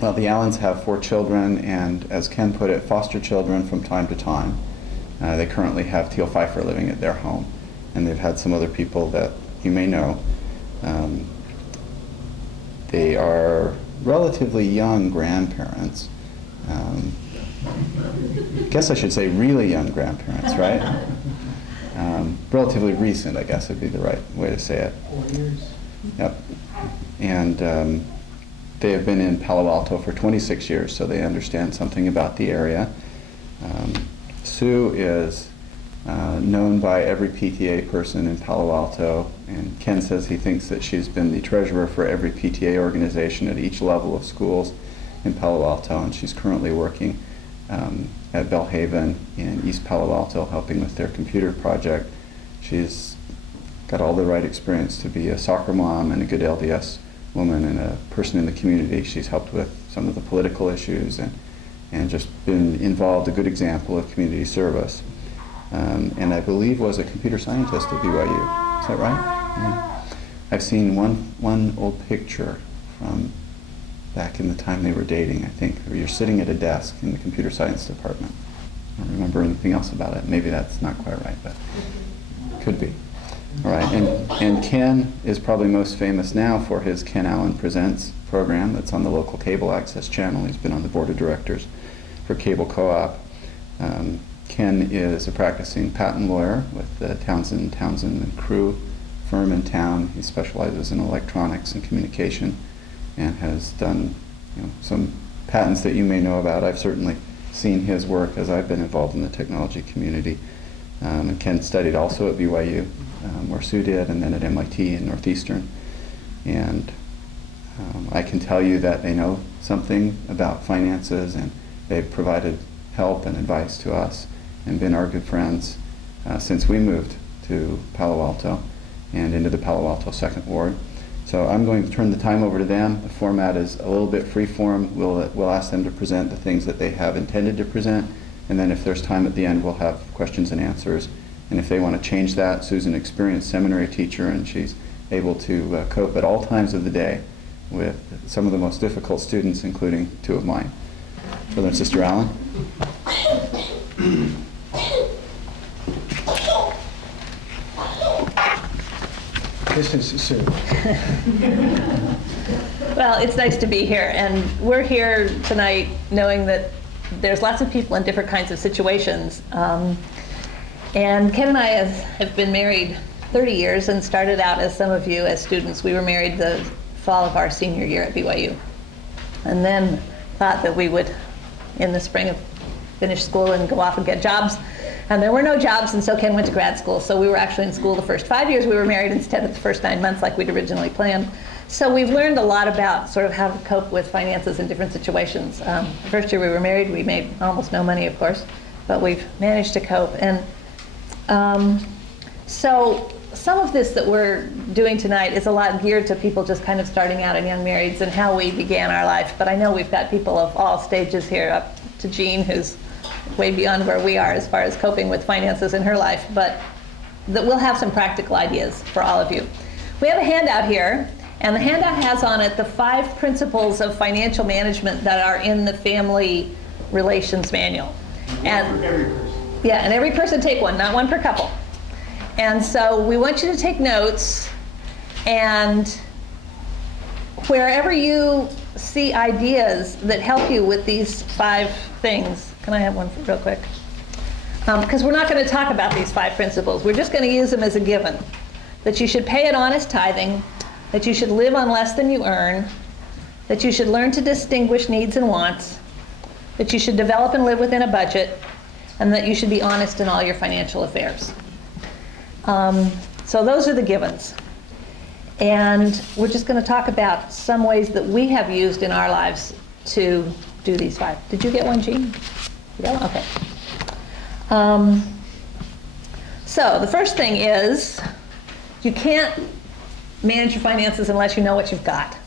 Well, the Allens have 4 children, and as Ken put it, foster children from time to time. They currently have Teal Pfeiffer living at their home, and they've had some other people that you may know. They are relatively young grandparents. Guess I should say really young grandparents, right? Relatively recent, I guess would be the right way to say it. 4 years. Yep. And they have been in Palo Alto for 26 years, so they understand something about the area. Sue is known by every PTA person in Palo Alto, and Ken says he thinks that she's been the treasurer for every PTA organization at each level of schools in Palo Alto, and she's currently working at Bellhaven in East Palo Alto, helping with their computer project. She's got all the right experience to be a soccer mom and a good LDS woman and a person in the community. She's helped with some of the political issues and just been involved, a good example of community service. And I believe was a computer scientist at BYU. Is that right? Yeah. I've seen one old picture from back in the time they were dating, I think, where you're sitting at a desk in the computer science department. I don't remember anything else about it. Maybe that's not quite right, but could be. All right, and Ken is probably most famous now for his Ken Allen Presents program that's on the local cable access channel. He's been on the board of directors for Cable Co-op. Ken is a practicing patent lawyer with the Townsend and Crew firm in town. He specializes in electronics and communication and has done some patents that you may know about. I've certainly seen his work as I've been involved in the technology community. And Ken studied also at BYU, where Sue did, and then at MIT and Northeastern. And I can tell you that they know something about finances, and they've provided help and advice to us and been our good friends since we moved to Palo Alto and into the Palo Alto 2nd Ward. So I'm going to turn the time over to them. The format is a little bit free form. We'll ask them to present the things that they have intended to present, and then if there's time at the end, we'll have questions and answers. And if they want to change that, Sue's an experienced seminary teacher, and she's able to cope at all times of the day with some of the most difficult students, including 2 of mine. Brother and Sister Allen. This is Sue. Well, it's nice to be here, and we're here tonight knowing that there's lots of people in different kinds of situations. And Ken and I have been married 30 years and started out, as some of you, as students. We were married the fall of our senior year at BYU. And then thought that we would, in the spring, finish school and go off and get jobs. And there were no jobs, and so Ken went to grad school. So we were actually in school the first 5 years we were married instead of the first 9 months like we'd originally planned. So we've learned a lot about sort of how to cope with finances in different situations. The first year we were married, we made almost no money, of course, but we've managed to cope. And so some of this that we're doing tonight is a lot geared to people just kind of starting out in young marrieds and how we began our life. But I know we've got people of all stages here, up to Jean, who's way beyond where we are as far as coping with finances in her life, but that we'll have some practical ideas for all of you. We have a handout here, and the handout has on it the 5 principles of financial management that are in the Family Relations Manual. And for every person. Yeah, and every person take one, not one per couple. And so we want you to take notes, and wherever you see ideas that help you with these 5 things. Can I have one real quick? Because we're not going to talk about these 5 principles. We're just going to use them as a given. That you should pay an honest tithing, that you should live on less than you earn, that you should learn to distinguish needs and wants, that you should develop and live within a budget, and that you should be honest in all your financial affairs. So those are the givens. And we're just going to talk about some ways that we have used in our lives to do these 5. Did you get one, Jean? You got one? Okay. So the first thing is you can't manage your finances unless you know what you've got.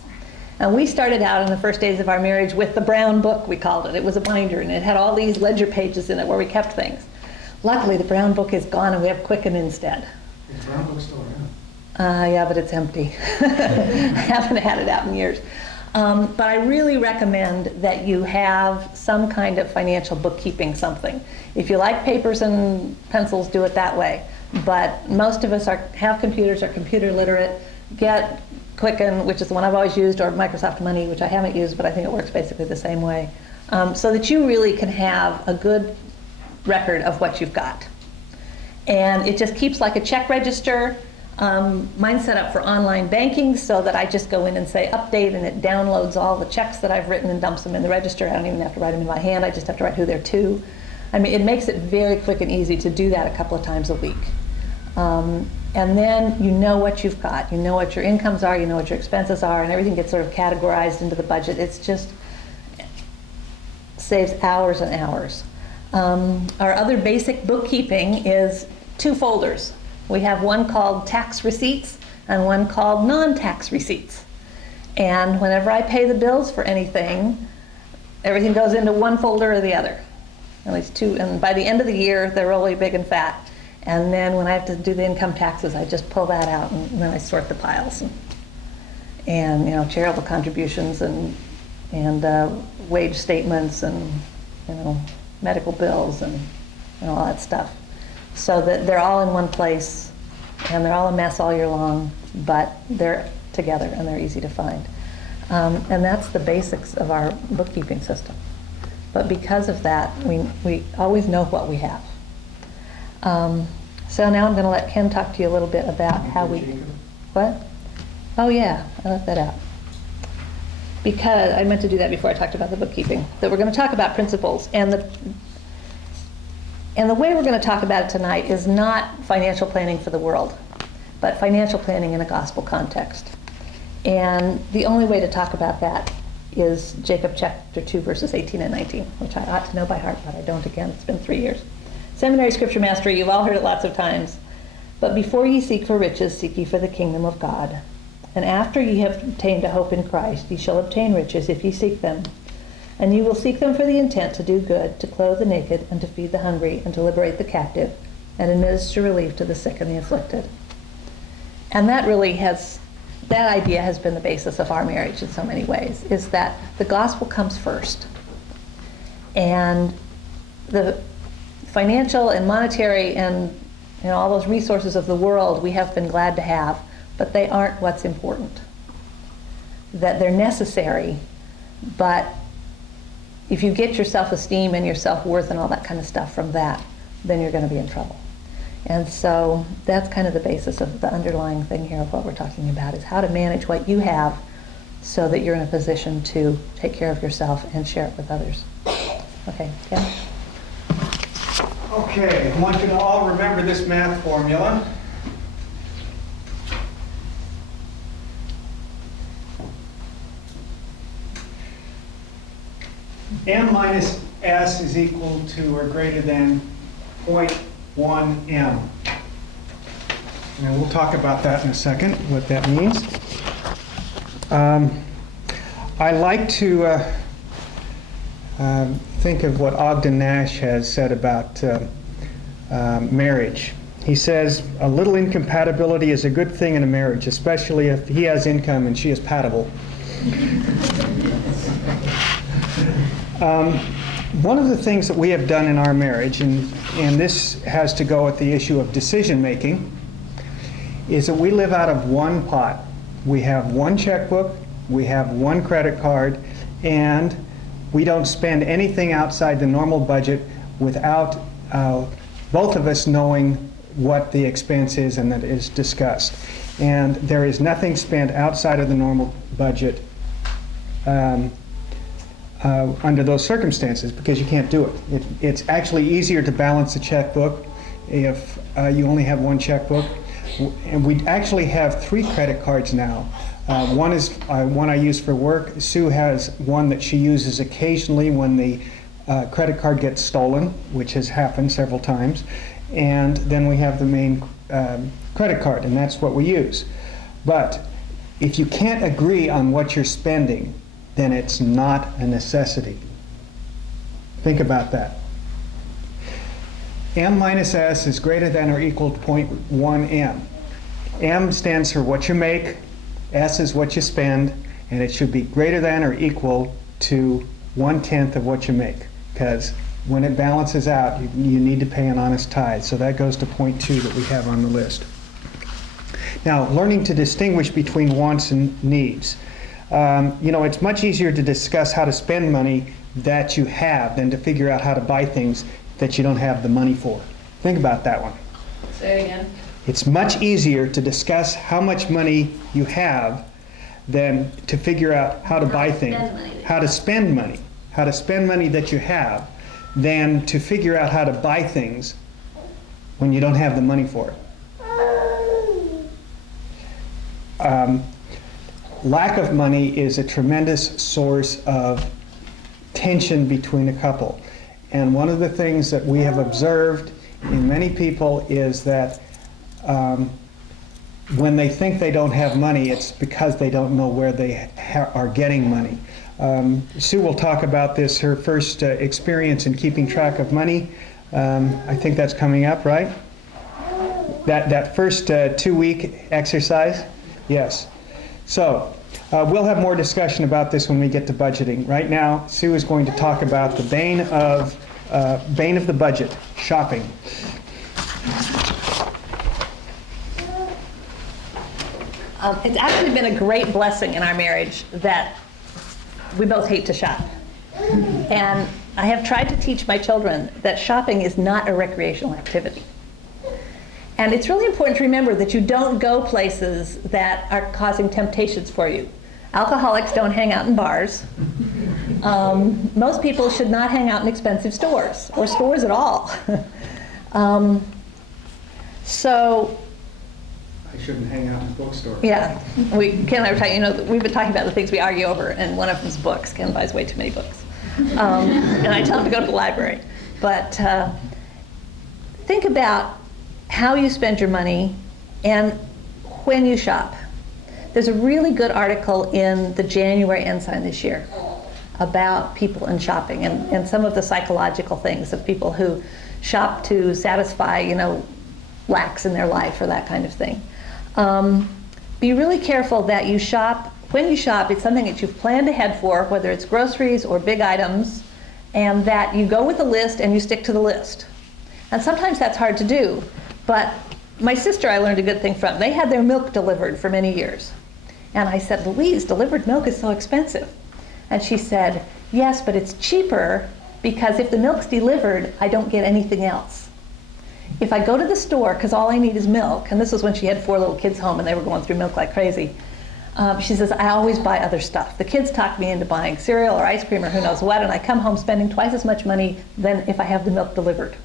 And we started out in the first days of our marriage with the brown book, we called it. It was a binder, and it had all these ledger pages in it where we kept things. Luckily, the brown book is gone, and we have Quicken instead. Is the brown book still around? Yeah, but it's empty. I haven't had it out in years. But I really recommend that you have some kind of financial bookkeeping something. If you like papers and pencils, do it that way. But most of us have computers, are computer literate. Get Quicken, which is the one I've always used, or Microsoft Money, which I haven't used, but I think it works basically the same way, so that you really can have a good record of what you've got. And it just keeps like a check register. Mine's set up for online banking so that I just go in and say update, and it downloads all the checks that I've written and dumps them in the register. I don't even have to write them in my hand. I just have to write who they're to. I mean, it makes it very quick and easy to do that a couple of times a week. And then you know what you've got. You know what your incomes are, you know what your expenses are, and everything gets sort of categorized into the budget. It's just saves hours and hours. Our other basic bookkeeping is 2 folders. We have one called tax receipts and one called non-tax receipts. And whenever I pay the bills for anything, everything goes into one folder or the other. At least 2, and by the end of the year, they're really big and fat. And then when I have to do the income taxes, I just pull that out and then I sort the piles. And you know, charitable contributions and wage statements and medical bills and all that stuff. So that they're all in one place and they're all a mess all year long, but they're together and they're easy to find. And that's the basics of our bookkeeping system. But because of that, we always know what we have. So now I'm going to let Ken talk to you a little bit about how we... What? Oh yeah, I left that out. Because I meant to do that before I talked about the bookkeeping. That we're going to talk about principles. And the way we're going to talk about it tonight is not financial planning for the world, but financial planning in a gospel context. And the only way to talk about that is Jacob chapter 2, verses 18 and 19, which I ought to know by heart, but I don't again. It's been 3 years. Seminary scripture mastery, you've all heard it lots of times. But before ye seek for riches, seek ye for the kingdom of God. And after ye have obtained a hope in Christ, ye shall obtain riches if ye seek them. And ye will seek them for the intent to do good, to clothe the naked, and to feed the hungry, and to liberate the captive, and administer relief to the sick and the afflicted. And that idea has been the basis of our marriage in so many ways, is that the gospel comes first. And the financial and monetary and all those resources of the world we have been glad to have, but they aren't what's important. That they're necessary, but if you get your self-esteem and your self-worth and all that kind of stuff from that, then you're going to be in trouble. And so that's kind of the basis of the underlying thing here of what we're talking about, is how to manage what you have so that you're in a position to take care of yourself and share it with others. Okay, Ken? Okay, I want you to all remember this math formula. M minus S is equal to or greater than 0.1 M. And we'll talk about that in a second, what that means. I like to think of what Ogden Nash has said about marriage. He says, a little incompatibility is a good thing in a marriage, especially if he has income and she is patable. One of the things that we have done in our marriage, and this has to go with the issue of decision making, is that we live out of one pot. We have one checkbook, we have one credit card, and we don't spend anything outside the normal budget without both of us knowing what the expense is and that it is discussed. And there is nothing spent outside of the normal budget under those circumstances, because you can't do it. It's actually easier to balance a checkbook if you only have one checkbook. And we actually have 3 credit cards now. One is one I use for work. Sue has one that she uses occasionally when the credit card gets stolen, which has happened several times. And then we have the main credit card, and that's what we use. But if you can't agree on what you're spending, then it's not a necessity. Think about that. M minus S is greater than or equal to 0.1 M. M stands for what you make, S is what you spend, and it should be greater than or equal to 1/10 of what you make, because when it balances out, you need to pay an honest tithe. So that goes to point 2 that we have on the list. Now, learning to distinguish between wants and needs. It's much easier to discuss how to spend money that you have than to figure out how to buy things that you don't have the money for. Think about that one. Say it again. It's much easier to discuss how much money you have than to figure out how to buy things, how to spend money that you have, than to figure out how to buy things when you don't have the money for it. Lack of money is a tremendous source of tension between a couple. And one of the things that we have observed in many people is that when they think they don't have money, it's because they don't know where they are getting money. Sue will talk about this, her first experience in keeping track of money. I think that's coming up, right? That first 2-week exercise? Yes. So we'll have more discussion about this when we get to budgeting. Right now, Sue is going to talk about the bane of the budget, shopping. It's actually been a great blessing in our marriage that we both hate to shop. And I have tried to teach my children that shopping is not a recreational activity. And it's really important to remember that you don't go places that are causing temptations for you. Alcoholics don't hang out in bars. Most people should not hang out in expensive stores, or stores at all. So I shouldn't hang out in a bookstore. yeah, Ken and I were talking, we've been talking about the things we argue over, and one of them is books. Ken buys way too many books. And I tell him to go to the library. But think about how you spend your money and when you shop. There's a really good article in the January Ensign this year about people and shopping and some of the psychological things of people who shop to satisfy, lacks in their life or that kind of thing. Be really careful that you shop. When you shop, it's something that you've planned ahead for, whether it's groceries or big items, and that you go with a list and you stick to the list. And sometimes that's hard to do, but my sister I learned a good thing from. They had their milk delivered for many years. And I said, Louise, delivered milk is so expensive. And she said, yes, but it's cheaper because if the milk's delivered, I don't get anything else. If I go to the store, because all I need is milk, and this was when she had 4 little kids home and they were going through milk like crazy, she says, I always buy other stuff. The kids talk me into buying cereal or ice cream or who knows what, and I come home spending twice as much money than if I have the milk delivered.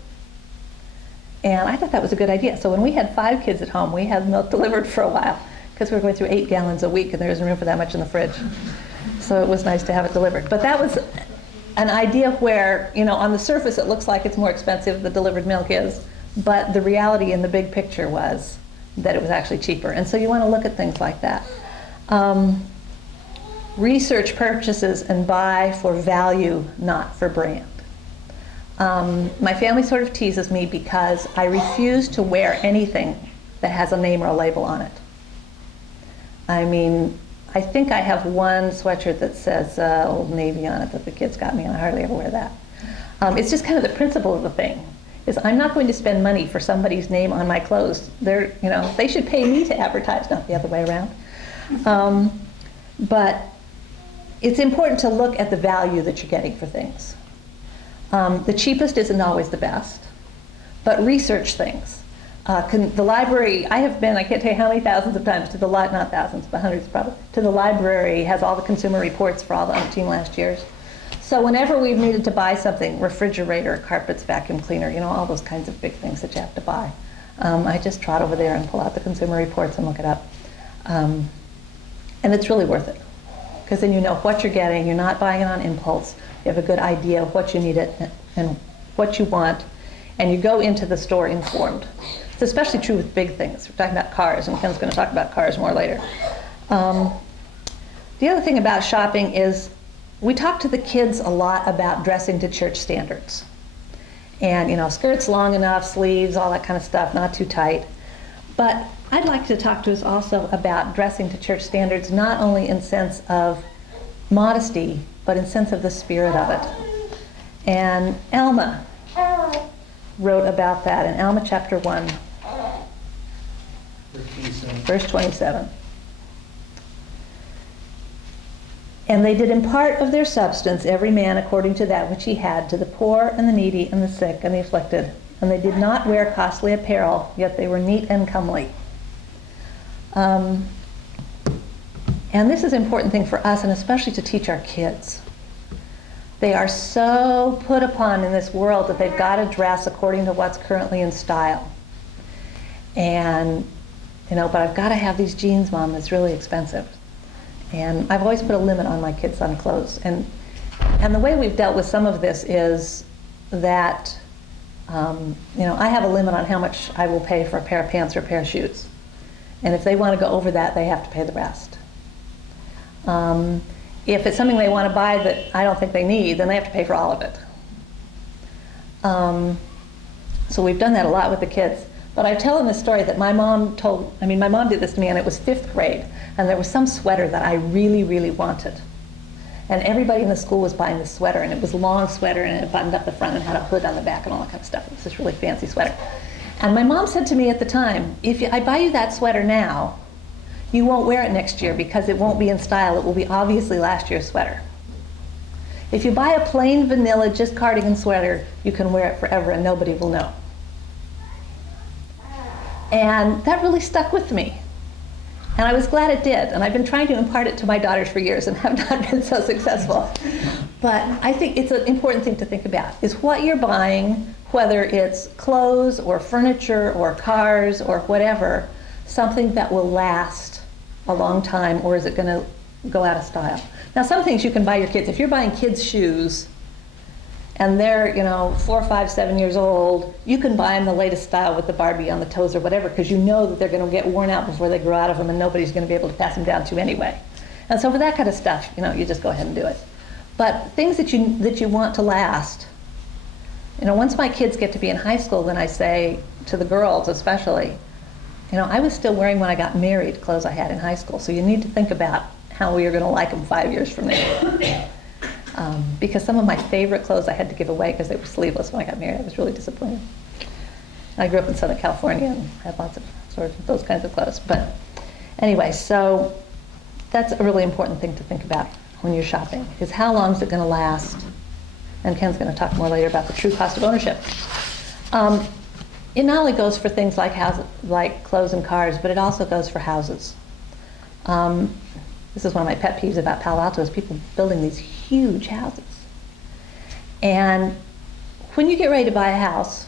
And I thought that was a good idea. So when we had 5 kids at home, we had milk delivered for a while because we were going through 8 gallons a week and there isn't room for that much in the fridge. So it was nice to have it delivered. But that was an idea where, on the surface it looks like it's more expensive, the delivered milk is, but the reality in the big picture was that it was actually cheaper. And so you want to look at things like that. Research purchases and buy for value, not for brand. My family sort of teases me because I refuse to wear anything that has a name or a label on it. I mean, I think I have one sweatshirt that says Old Navy on it that the kids got me, and I hardly ever wear that. It's just kind of the principle of the thing, is I'm not going to spend money for somebody's name on my clothes. They should pay me to advertise, not the other way around. But it's important to look at the value that you're getting for things. The cheapest isn't always the best, but research things. The library, I can't tell you how many thousands of times not thousands, but hundreds probably, to the library has all the consumer reports for all the umpteen last years. So whenever we've needed to buy something, refrigerator, carpets, vacuum cleaner, all those kinds of big things that you have to buy, I just trot over there and pull out the consumer reports and look it up. And it's really worth it, because then you know what you're getting, you're not buying it on impulse, you have a good idea of what you need and what you want, and you go into the store informed. It's especially true with big things. We're talking about cars, and Ken's going to talk about cars more later. The other thing about shopping is we talk to the kids a lot about dressing to church standards. And skirts long enough, sleeves, all that kind of stuff, not too tight. But I'd like to talk to us also about dressing to church standards, not only in sense of modesty, but in sense of the spirit of it. And Alma wrote about that in Alma chapter 1, verse 27. And they did impart of their substance, every man according to that which he had, to the poor and the needy and the sick and the afflicted. And they did not wear costly apparel, yet they were neat and comely. And this is an important thing for us, and especially to teach our kids. They are so put upon in this world that they've got to dress according to what's currently in style. And, but I've got to have these jeans, Mom, it's really expensive. And I've always put a limit on my kids on clothes. And the way we've dealt with some of this is that, I have a limit on how much I will pay for a pair of pants or a pair of shoes. And if they want to go over that, they have to pay the rest. If it's something they want to buy that I don't think they need, then they have to pay for all of it. So we've done that a lot with the kids. But I tell them this story that my mom did this to me, and it was 5th grade, and there was some sweater that I really, really wanted. And everybody in the school was buying this sweater, and it was a long sweater, and it buttoned up the front and had a hood on the back and all that kind of stuff. It was this really fancy sweater. And my mom said to me at the time, if I buy you that sweater now, you won't wear it next year because it won't be in style. It will be obviously last year's sweater. If you buy a plain vanilla, just cardigan sweater, you can wear it forever and nobody will know. And that really stuck with me. And I was glad it did. And I've been trying to impart it to my daughters for years and have not been so successful. But I think it's an important thing to think about, is what you're buying, whether it's clothes or furniture or cars or whatever, something that will last a long time, or is it going to go out of style? Now, some things you can buy your kids. If you're buying kids' shoes and they're 4, 5, 7 years old, you can buy them the latest style with the Barbie on the toes or whatever, because you know that they're going to get worn out before they grow out of them and nobody's going to be able to pass them down to anyway. And so for that kind of stuff, you just go ahead and do it. But things that you want to last, once my kids get to be in high school, then I say to the girls especially, I was still wearing when I got married clothes I had in high school, so you need to think about how you're going to like them 5 years from now. Because some of my favorite clothes I had to give away because they were sleeveless when I got married. I was really disappointed. I grew up in Southern California and had lots of sort of those kinds of clothes. But anyway, so that's a really important thing to think about when you're shopping, is how long is it going to last? And Ken's going to talk more later about the true cost of ownership. It not only goes for things like houses, like clothes and cars, but it also goes for houses. This is one of my pet peeves about Palo Alto, is people building these huge houses. And when you get ready to buy a house,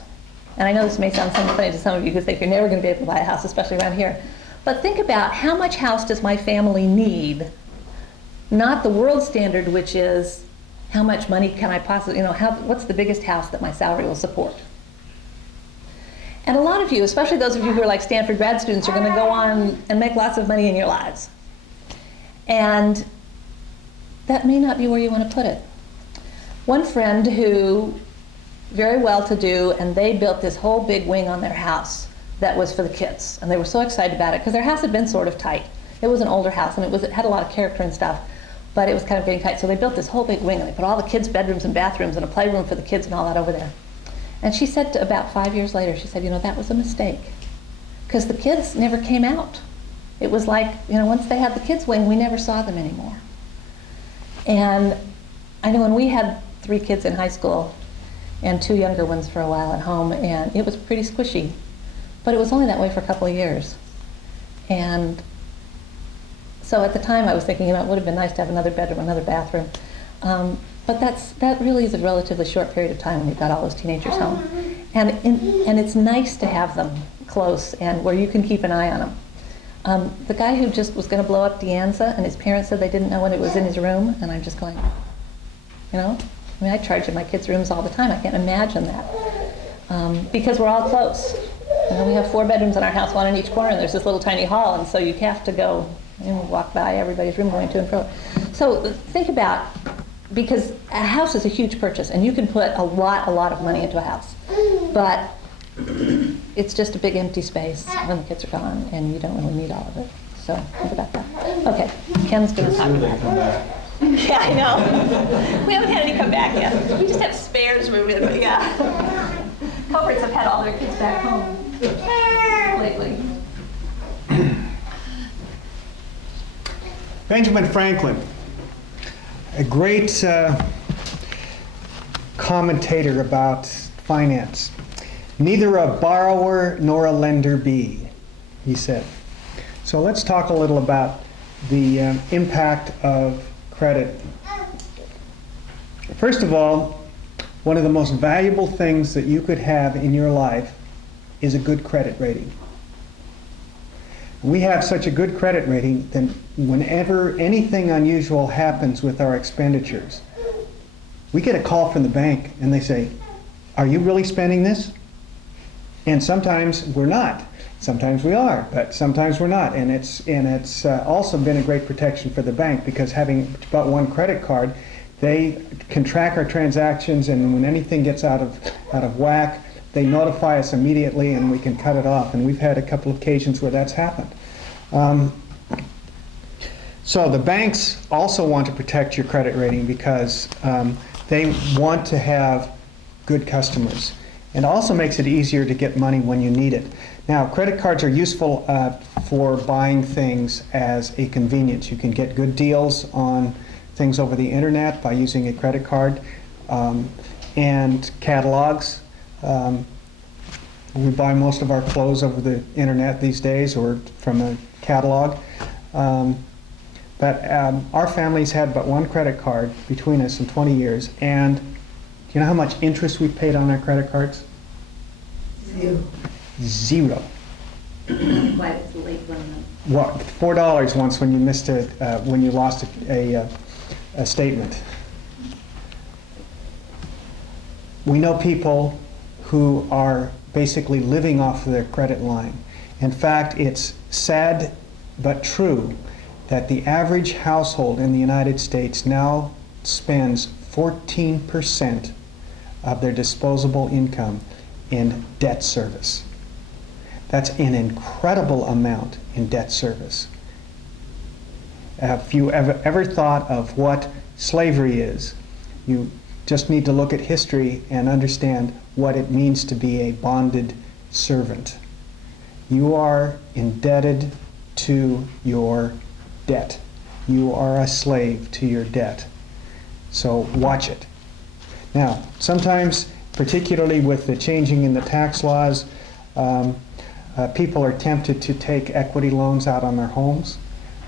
and I know this may sound funny to some of you because think you're never going to be able to buy a house, especially around here, but think about how much house does my family need, not the world standard, which is how much money can I possibly, what's the biggest house that my salary will support? And a lot of you, especially those of you who are like Stanford grad students, are going to go on and make lots of money in your lives. And that may not be where you want to put it. One friend who, very well-to-do, and they built this whole big wing on their house that was for the kids. And they were so excited about it because their house had been sort of tight. It was an older house, and it had a lot of character and stuff, but it was kind of getting tight. So they built this whole big wing, and they put all the kids' bedrooms and bathrooms and a playroom for the kids and all that over there. And she said about 5 years later, she said, that was a mistake, because the kids never came out. It was like, once they had the kids' wing, we never saw them anymore. And I know when we had 3 kids in high school and 2 younger ones for a while at home, and it was pretty squishy, but it was only that way for a couple of years. And so at the time I was thinking, it would have been nice to have another bedroom, another bathroom. But that really is a relatively short period of time when you've got all those teenagers home. And it's nice to have them close and where you can keep an eye on them. The guy who just was going to blow up De Anza, and his parents said they didn't know when it was in his room, and I'm just going, I charge in my kids' rooms all the time. I can't imagine that. Because we're all close. We have 4 bedrooms in our house, 1 in each corner, and there's this little tiny hall, and so you have to go walk by everybody's room going to and fro. So think about, because a house is a huge purchase, and you can put a lot of money into a house. But it's just a big empty space when the kids are gone, and you don't really need all of it. So think about that. Okay, Ken's going to talk about it. Yeah, I know. We haven't had any come back yet. We just have spares where we, yeah. Culprits have had all their kids back home lately. Benjamin Franklin, a great commentator about finance. Neither a borrower nor a lender be, he said. So let's talk a little about the impact of credit. First of all, one of the most valuable things that you could have in your life is a good credit rating. We have such a good credit rating that whenever anything unusual happens with our expenditures, we get a call from the bank and they say, "Are you really spending this?" And sometimes we're not. Sometimes we are, but sometimes we're not. And it's also been a great protection for the bank, because having but one credit card, they can track our transactions, and when anything gets out of whack, they notify us immediately and we can cut it off. And we've had a couple of occasions where that's happened. So the banks also want to protect your credit rating because they want to have good customers. And also makes it easier to get money when you need it. Now, credit cards are useful for buying things as a convenience. You can get good deals on things over the internet by using a credit card, and catalogs. We buy most of our clothes over the internet these days, or from a catalog. But our family's had but one credit card between us in 20 years, and do you know how much interest we've paid on our credit cards? Zero. Why was the late one? What, $4 once when you missed when you lost a statement. We know people who are basically living off of their credit line. In fact, it's sad but true that the average household in the United States now spends 14% of their disposable income in debt service. That's an incredible amount in debt service. If you ever thought of what slavery is, you just need to look at history and understand what it means to be a bonded servant. You are indebted to your debt. You are a slave to your debt. So watch it. Now, sometimes, particularly with the changing in the tax laws, people are tempted to take equity loans out on their homes.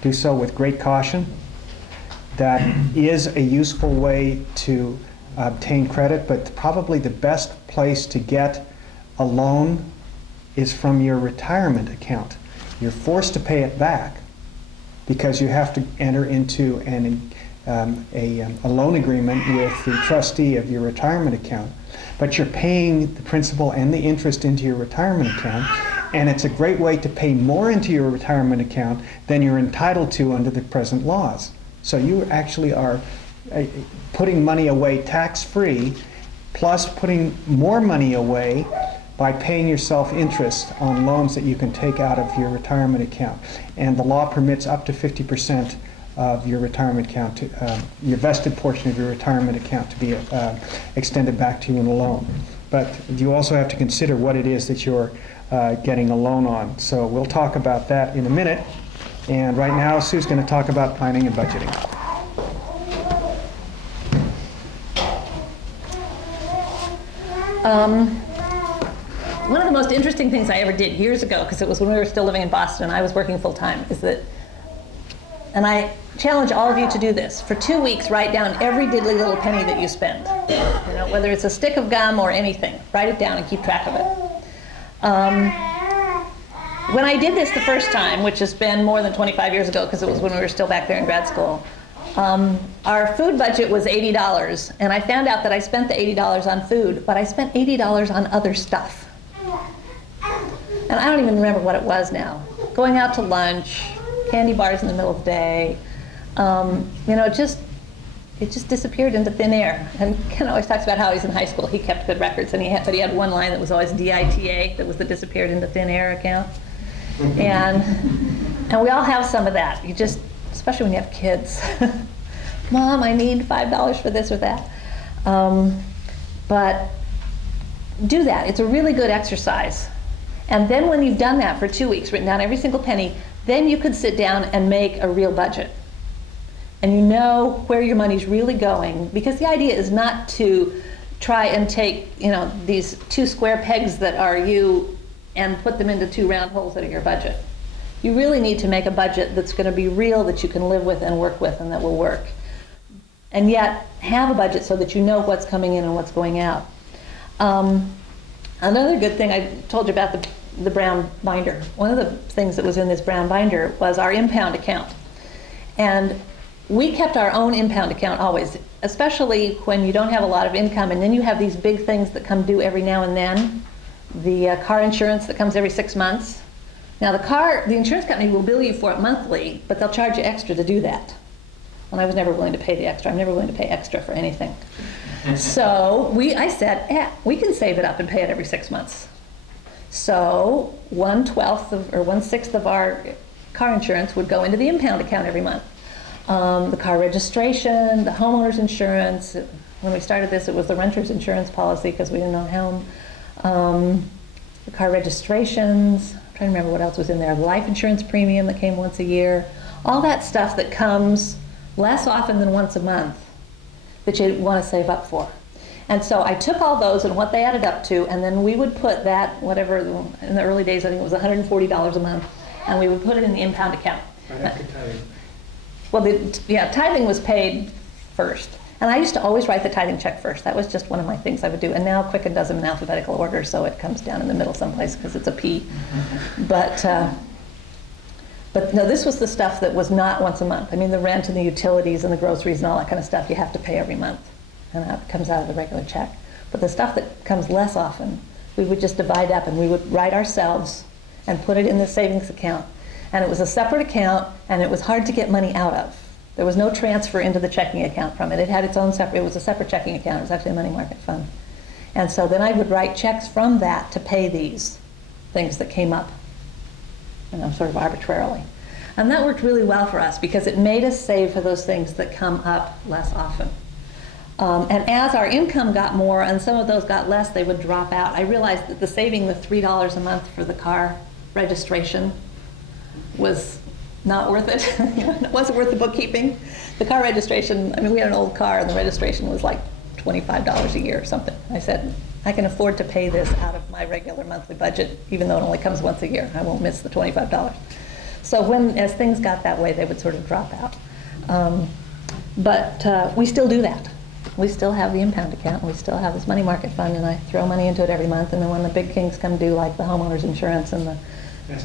Do so with great caution. That is a useful way to obtain credit, but probably the best place to get a loan is from your retirement account. You're forced to pay it back because you have to enter into a loan agreement with the trustee of your retirement account. But you're paying the principal and the interest into your retirement account, and it's a great way to pay more into your retirement account than you're entitled to under the present laws. So you actually are putting money away tax-free, plus putting more money away by paying yourself interest on loans that you can take out of your retirement account. And the law permits up to 50% of your retirement account, your vested portion of your retirement account, to be extended back to you in a loan. But you also have to consider what it is that you're getting a loan on. So we'll talk about that in a minute. And right now, Sue's going to talk about planning and budgeting. One of the most interesting things I ever did years ago, because it was when we were still living in Boston and I was working full time, is that, and I challenge all of you to do this, for 2 weeks write down every diddly little penny that you spend. You know, whether it's a stick of gum or anything, write it down and keep track of it. When I did this the first time, which has been more than 25 years ago, because it was when we were still back there in grad school, our food budget was $80, and I found out that I spent the $80 on food, but I spent $80 on other stuff. And I don't even remember what it was now. Going out to lunch, candy bars in the middle of the day, you know, just it just disappeared into thin air. And Ken always talks about how he's in high school. He kept good records, and but he had one line that was always DITA, that was the disappeared into thin air account. And we all have some of that. You just, especially when you have kids. Mom, I need $5 for this or that. But do that. It's a really good exercise. And then when you've done that for 2 weeks, written down every single penny, then you could sit down and make a real budget. And you know where your money's really going, because the idea is not to try and take, these 2 square pegs that are you and put them into 2 round holes that are your budget. You really need to make a budget that's going to be real, that you can live with and work with, and that will work. And yet have a budget so that you know what's coming in and what's going out. Another good thing, I told you about the brown binder. One of the things that was in this brown binder was our impound account. And we kept our own impound account always, especially when you don't have a lot of income and then you have these big things that come due every now and then. The car insurance that comes every 6 months. Now the insurance company will bill you for it monthly, but they'll charge you extra to do that. And I was never willing to pay the extra. I'm never willing to pay extra for anything. So I said, we can save it up and pay it every 6 months. So 1/6 of our car insurance would go into the impound account every month. The car registration, the homeowner's insurance. When we started this, it was the renter's insurance policy because we didn't own a home. The car registrations, I'm trying to remember what else was in there. The life insurance premium that came once a year. All that stuff that comes less often than once a month that you want to save up for. And so I took all those and what they added up to, and then we would put that, whatever, in the early days, I think it was $140 a month, and we would put it in the impound account. Right after tithing. Well, tithing was paid first. And I used to always write the tithing check first. That was just one of my things I would do. And now Quicken does them in alphabetical order, so it comes down in the middle someplace because it's a P. But no, this was the stuff that was not once a month. I mean, the rent and the utilities and the groceries and all that kind of stuff you have to pay every month. And that comes out of the regular check. But the stuff that comes less often, we would just divide up and we would write ourselves and put it in the savings account. And it was a separate account, and it was hard to get money out of. There was no transfer into the checking account from it. It had its own separate, it was a separate checking account. It was actually a money market fund. And so then I would write checks from that to pay these things that came up, sort of arbitrarily. And that worked really well for us because it made us save for those things that come up less often. And as our income got more and some of those got less, they would drop out. I realized that the saving the $3 a month for the car registration was not worth it. It wasn't worth the bookkeeping. The car registration, we had an old car and the registration was like $25 a year or something. I said, I can afford to pay this out of my regular monthly budget, even though it only comes once a year. I won't miss the $25. So as things got that way, they would sort of drop out. But we still do that. We still have the impound account, and we still have this money market fund, and I throw money into it every month, and then when the big things come due, like the homeowner's insurance and the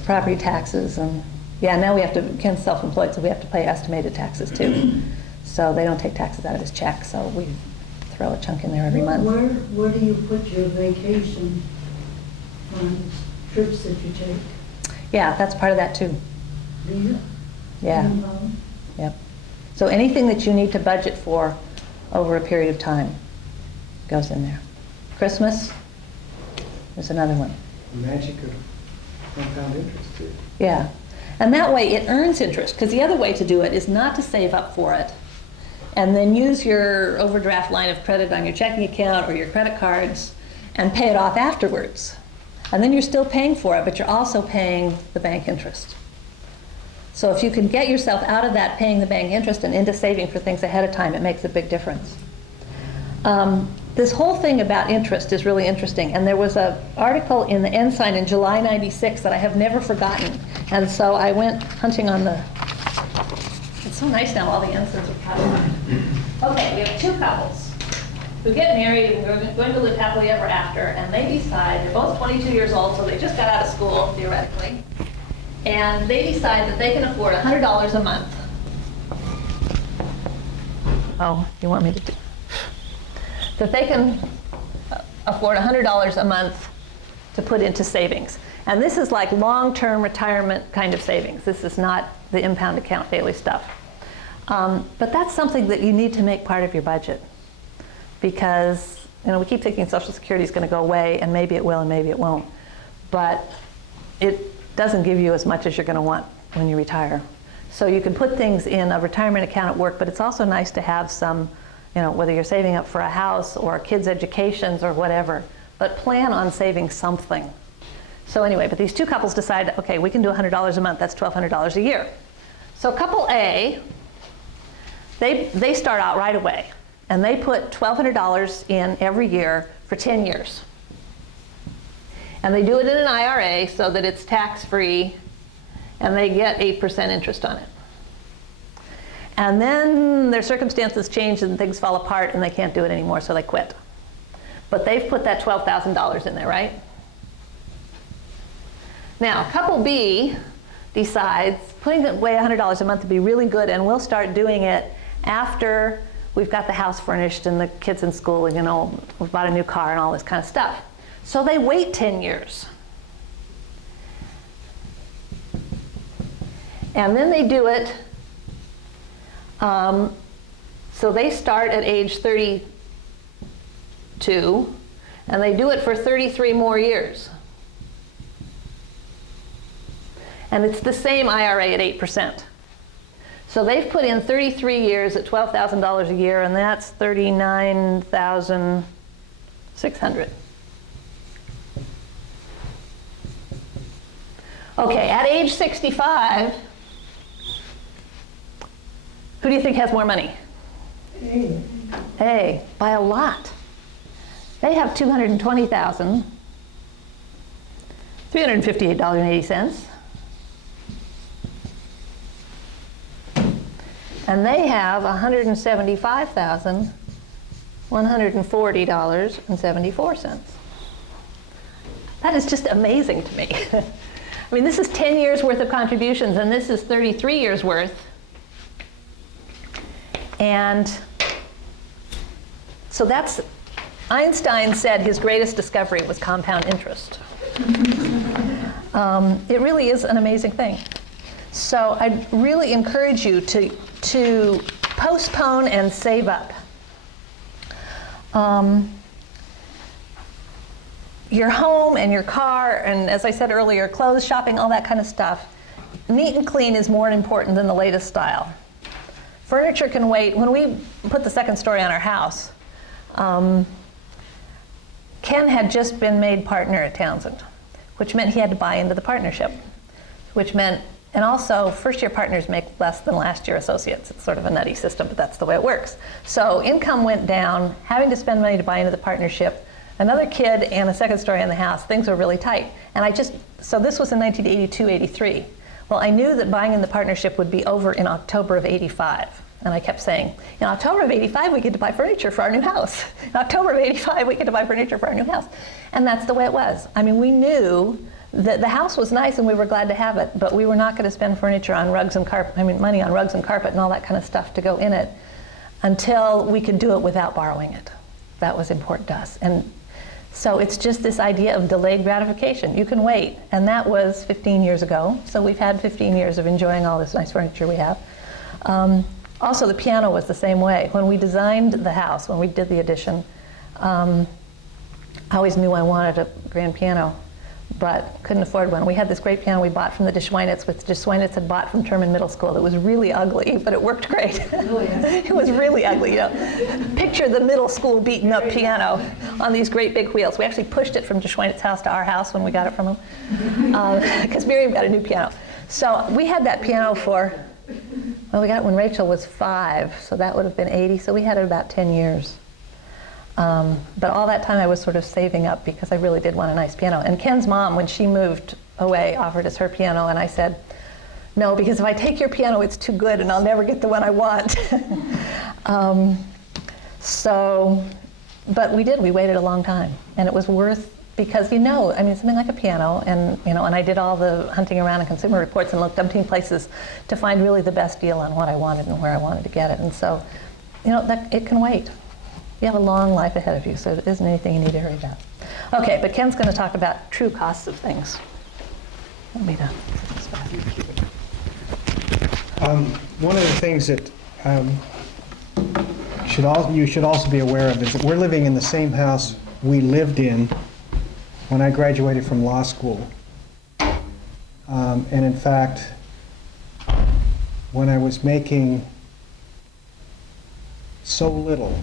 property taxes, and now we have to, Ken's self-employed, so we have to pay estimated taxes too. So they don't take taxes out of his check, so we throw a chunk in there every month. Where do you put your vacation funds, trips that you take? Yeah, that's part of that too. Do you? Yeah. Yep. So anything that you need to budget for over a period of time goes in there. Christmas is another one. The magic of compound interest too. Yeah. And that way it earns interest, because the other way to do it is not to save up for it and then use your overdraft line of credit on your checking account or your credit cards and pay it off afterwards. And then you're still paying for it, but you're also paying the bank interest. So if you can get yourself out of that paying the bank interest and into saving for things ahead of time, it makes a big difference. This whole thing about interest is really interesting, and there was an article in the Ensign in July '96 that I have never forgotten, and so I went hunting on the, it's so nice now, all the ensigns are covered. Okay, we have 2 couples who get married and they're going to live happily ever after, and they decide, they're both 22 years old, so they just got out of school, theoretically, and they decide that they can afford $100 a month. Oh, you want me to do? That they can afford $100 a month to put into savings. And this is like long-term retirement kind of savings. This is not the impound account daily stuff. But that's something that you need to make part of your budget, because we keep thinking Social Security is going to go away, and maybe it will and maybe it won't. But it doesn't give you as much as you're going to want when you retire. So you can put things in a retirement account at work, but it's also nice to have some, whether you're saving up for a house or kids' educations or whatever, but plan on saving something. So anyway, but these two couples decided, okay, we can do $100 a month, that's $1,200 a year. So couple A, they start out right away, and they put $1,200 in every year for 10 years. And they do it in an IRA so that it's tax-free, and they get 8% interest on it. And then their circumstances change and things fall apart and they can't do it anymore, so they quit. But they've put that $12,000 in there, right? Now, couple B decides putting away $100 a month would be really good, and we'll start doing it after we've got the house furnished and the kids in school and we've bought a new car and all this kind of stuff. So they wait 10 years. And then they do it, so they start at age 32, and they do it for 33 more years. And it's the same IRA at 8%. So they've put in 33 years at $12,000 a year, and that's $39,600. Okay, at age 65, who do you think has more money? A, by a lot. They have $220,358.80. And they have $175,140.74. That is just amazing to me. I mean, this is 10 years worth of contributions, and this is 33 years worth. And so Einstein said his greatest discovery was compound interest. It really is an amazing thing. So I really encourage you to postpone and save up. Your home and your car, and as I said earlier, clothes, shopping, all that kind of stuff, neat and clean is more important than the latest style. Furniture can wait. When we put the second story on our house, Ken had just been made partner at Townsend, which meant he had to buy into the partnership, which meant, and also first-year partners make less than last-year associates. It's sort of a nutty system, but that's the way it works. So income went down, having to spend money to buy into the partnership, another kid and a second story in the house, things were really tight. And so this was in 1982, 83. Well, I knew that buying in the partnership would be over in October of 85. And I kept saying, in October of 85, we get to buy furniture for our new house. In October of 85, we get to buy furniture for our new house. And that's the way it was. I mean, we knew that the house was nice and we were glad to have it, but we were not going to spend furniture on rugs and money on rugs and carpet and all that kind of stuff to go in it until we could do it without borrowing it. That was important to us. And so it's just this idea of delayed gratification. You can wait, and that was 15 years ago. So we've had 15 years of enjoying all this nice furniture we have. Also, the piano was the same way. When we designed the house, when we did the addition, I always knew I wanted a grand piano, but couldn't afford one. We had this great piano we bought from the DeSchweinitz, which DeSchweinitz had bought from Terman Middle School. That was really ugly, but it worked great. Oh, yeah. It was really ugly, Picture the middle school beaten up piano on these great big wheels. We actually pushed it from DeSchweinitz's house to our house when we got it from him, because Miriam got a new piano. So we had that piano we got it when Rachel was 5, so that would have been 80, so we had it about 10 years. But all that time I was sort of saving up because I really did want a nice piano. And Ken's mom, when she moved away, offered us her piano, and I said, no, because if I take your piano, it's too good and I'll never get the one I want. But we did, we waited a long time, and it was worth, because something like a piano, and and I did all the hunting around in Consumer Reports and looked umpteen places to find really the best deal on what I wanted and where I wanted to get it. And so, it can wait. You have a long life ahead of you, so it isn't anything you need to hurry about. Okay, but Ken's going to talk about true costs of things. Let me put this back. One of the things that you should also be aware of is that we're living in the same house we lived in when I graduated from law school. And in fact, when I was making so little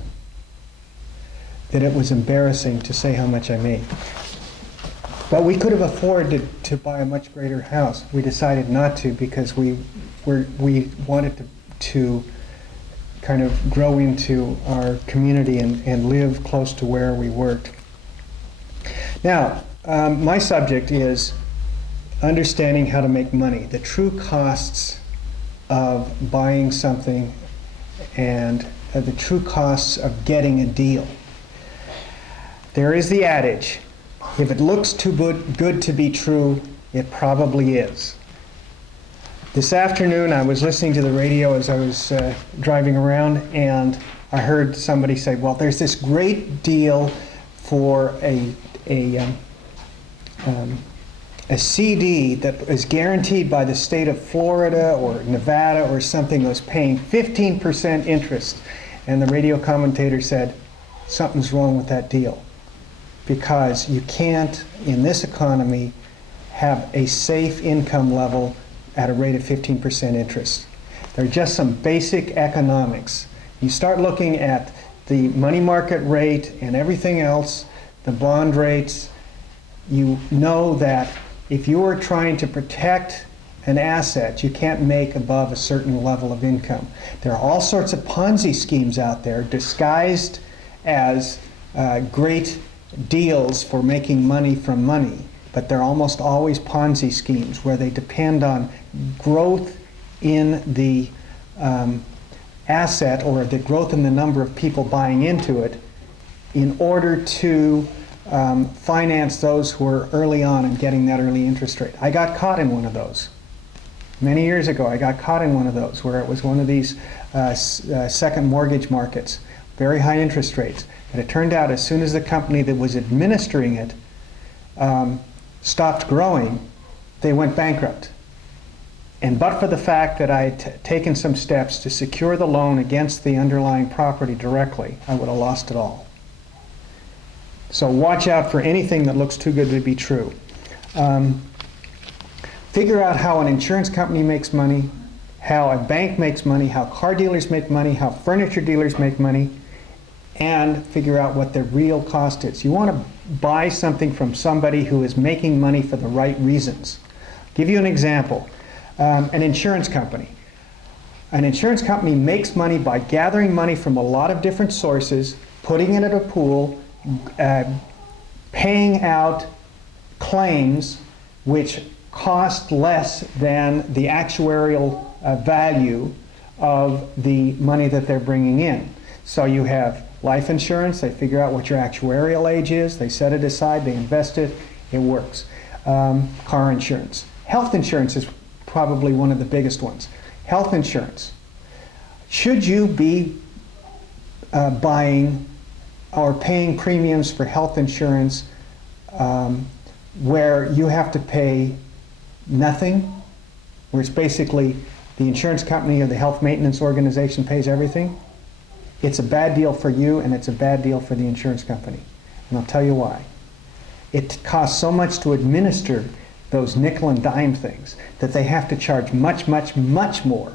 that it was embarrassing to say how much I made. But we could have afforded to buy a much greater house. We decided not to because we wanted to kind of grow into our community and live close to where we worked. Now, my subject is understanding how to make money, the true costs of buying something and the true costs of getting a deal. There is the adage, if it looks too good to be true, it probably is. This afternoon I was listening to the radio as I was driving around, and I heard somebody say, well, there's this great deal for a CD that is guaranteed by the state of Florida or Nevada or something that was paying 15% interest. And the radio commentator said, something's wrong with that deal. Because you can't, in this economy, have a safe income level at a rate of 15% interest. There are just some basic economics. You start looking at the money market rate and everything else, the bond rates, you know that if you are trying to protect an asset, you can't make above a certain level of income. There are all sorts of Ponzi schemes out there disguised as great deals for making money from money, but they're almost always Ponzi schemes where they depend on growth in the asset or the growth in the number of people buying into it in order to finance those who are early on and getting that early interest rate. I got caught in one of those. Many years ago, I got caught in one of those where it was one of these second mortgage markets, very high interest rates. And it turned out as soon as the company that was administering it stopped growing, they went bankrupt. And but for the fact that I had taken some steps to secure the loan against the underlying property directly, I would have lost it all. So watch out for anything that looks too good to be true. Figure out how an insurance company makes money, how a bank makes money, how car dealers make money, how furniture dealers make money, and figure out what the real cost is. You want to buy something from somebody who is making money for the right reasons. I'll give you an example. An insurance company. An insurance company makes money by gathering money from a lot of different sources, putting it in a pool, paying out claims which cost less than the actuarial value of the money that they're bringing in. So you have life insurance, they figure out what your actuarial age is, they set it aside, they invest it, it works. Car insurance. Health insurance is probably one of the biggest ones. Health insurance. Should you be buying or paying premiums for health insurance where you have to pay nothing, where it's basically the insurance company or the health maintenance organization pays everything? It's a bad deal for you and it's a bad deal for the insurance company. And I'll tell you why. It costs so much to administer those nickel and dime things that they have to charge much, much, much more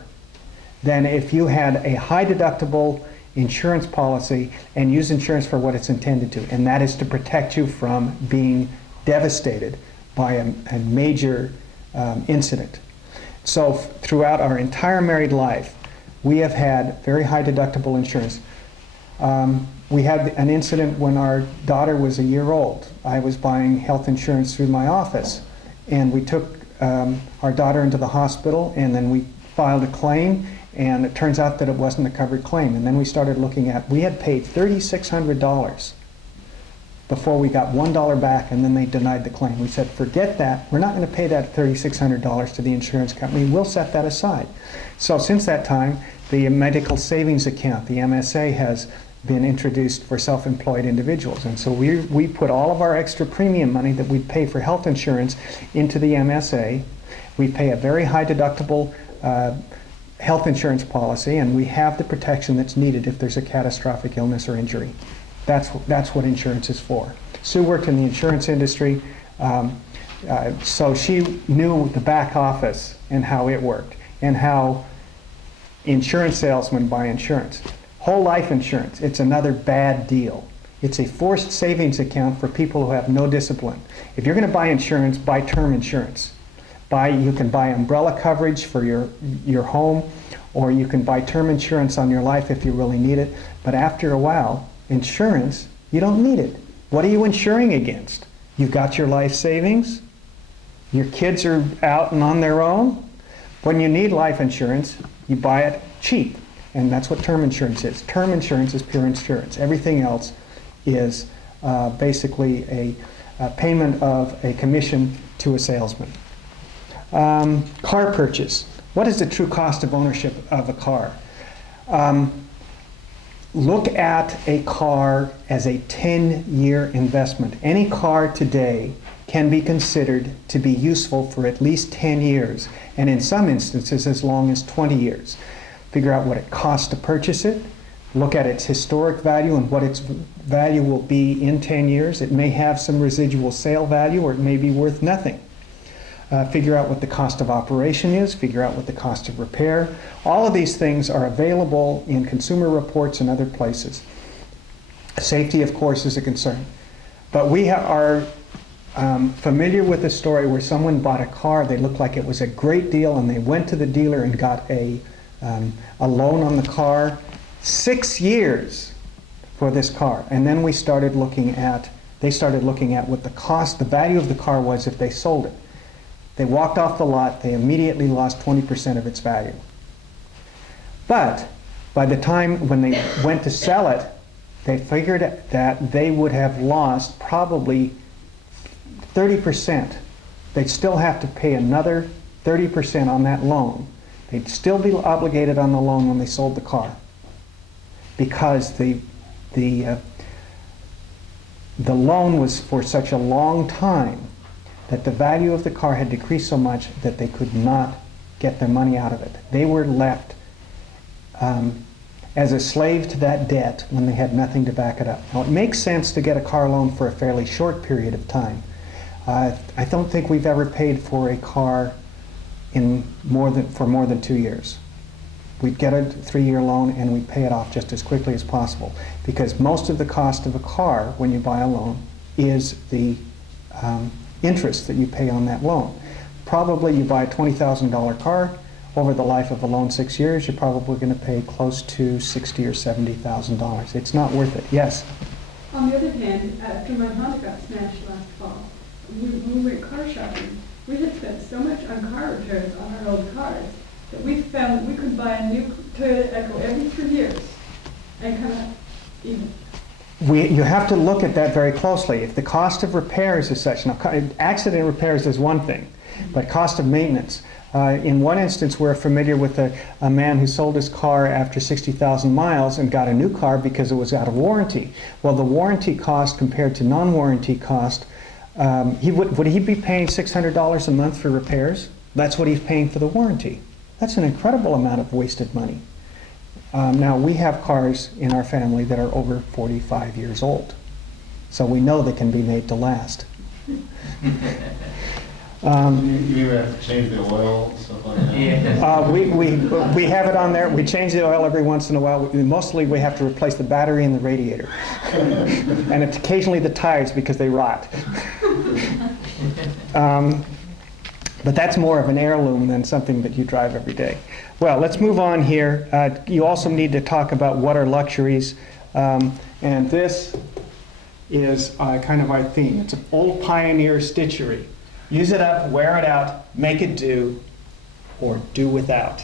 than if you had a high deductible insurance policy and use insurance for what it's intended to, and that is to protect you from being devastated by a major incident. So throughout our entire married life, we have had very high deductible insurance. We had an incident when our daughter was a year old. I was buying health insurance through my office, and we took our daughter into the hospital, and then we filed a claim, and it turns out that it wasn't a covered claim. And then we started looking at, we had paid $3,600 before we got $1 back, and then they denied the claim. We said, forget that. We're not going to pay that $3,600 to the insurance company. We'll set that aside. So since that time, the medical savings account, the MSA, has been introduced for self-employed individuals. And so we put all of our extra premium money that we pay for health insurance into the MSA. We pay a very high deductible health insurance policy, and we have the protection that's needed if there's a catastrophic illness or injury. That's what insurance is for. Sue worked in the insurance industry, so she knew the back office and how it worked, and how insurance salesmen buy insurance. Whole life insurance, it's another bad deal. It's a forced savings account for people who have no discipline. If you're going to buy insurance, buy term insurance. You can buy umbrella coverage for your home, or you can buy term insurance on your life if you really need it. But after a while, insurance, you don't need it. What are you insuring against? You've got your life savings. Your kids are out and on their own. When you need life insurance, you buy it cheap. And that's what term insurance is. Term insurance is pure insurance. Everything else is basically a payment of a commission to a salesman. Car purchase. What is the true cost of ownership of a car? Look at a car as a 10-year investment. Any car today can be considered to be useful for at least 10 years, and in some instances as long as 20 years. Figure out what it costs to purchase it, look at its historic value and what its value will be in 10 years. It may have some residual sale value, or it may be worth nothing. Figure out what the cost of operation is, figure out what the cost of repair. All of these things are available in Consumer Reports and other places. Safety, of course, is a concern. But we are familiar with a story where someone bought a car, they looked like it was a great deal, and they went to the dealer and got a loan on the car. 6 years for this car. And then they started looking at what the value of the car was if they sold it. They walked off the lot, they immediately lost 20% of its value. But by the time when they went to sell it, they figured that they would have lost probably 30%. They'd still have to pay another 30% on that loan. They'd still be obligated on the loan when they sold the car, because the loan was for such a long time that the value of the car had decreased so much that they could not get their money out of it. They were left as a slave to that debt when they had nothing to back it up. Now, it makes sense to get a car loan for a fairly short period of time. I don't think we've ever paid for a car for more than 2 years. We'd get a 3-year loan and we'd pay it off just as quickly as possible, because most of the cost of a car when you buy a loan is the interest that you pay on that loan. Probably you buy a $20,000 car, over the life of a loan 6 years, you're probably going to pay close to $60,000 or $70,000. It's not worth it. Yes? On the other hand, after my Honda got smashed last fall, when we went car shopping, we had spent so much on car repairs on our old cars that we found we could buy a new Toyota Echo every 3 years and kind of even. You have to look at that very closely. If the cost of repairs is such, now accident repairs is one thing, but cost of maintenance. In one instance, we're familiar with a man who sold his car after 60,000 miles and got a new car because it was out of warranty. Well, the warranty cost compared to non-warranty cost, would he be paying $600 a month for repairs? That's what he's paying for the warranty. That's an incredible amount of wasted money. Now, we have cars in our family that are over 45 years old, so we know they can be made to last. You have to change the oil, stuff like that? Yeah. We have it on there. We change the oil every once in a while. Mostly we have to replace the battery and the radiator. And occasionally the tires because they rot. But that's more of an heirloom than something that you drive every day. Well, let's move on here. You also need to talk about what are luxuries. And this is kind of our theme. It's an old pioneer stitchery. Use it up, wear it out, make it do, or do without.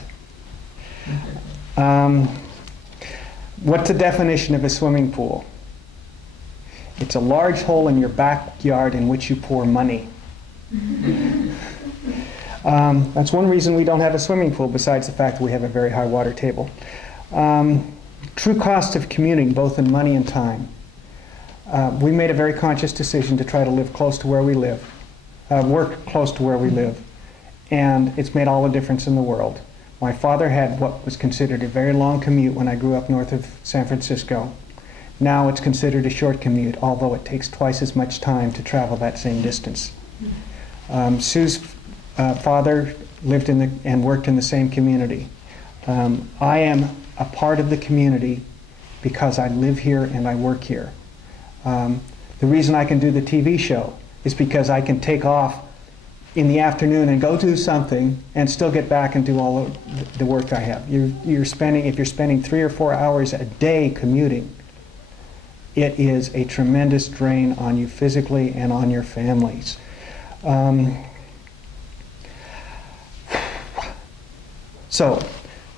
What's the definition of a swimming pool? It's a large hole in your backyard in which you pour money. That's one reason we don't have a swimming pool, besides the fact that we have a very high water table. True cost of commuting, both in money and time. We made a very conscious decision to try to live close to where we live, work close to where we live, and it's made all the difference in the world. My father had what was considered a very long commute when I grew up north of San Francisco. Now it's considered a short commute, although it takes twice as much time to travel that same distance. Sue's father lived and worked in the same community. I am a part of the community because I live here and I work here. The reason I can do the TV show is because I can take off in the afternoon and go do something and still get back and do all of the work I have. If you're spending 3 or 4 hours a day commuting, it is a tremendous drain on you physically and on your families. So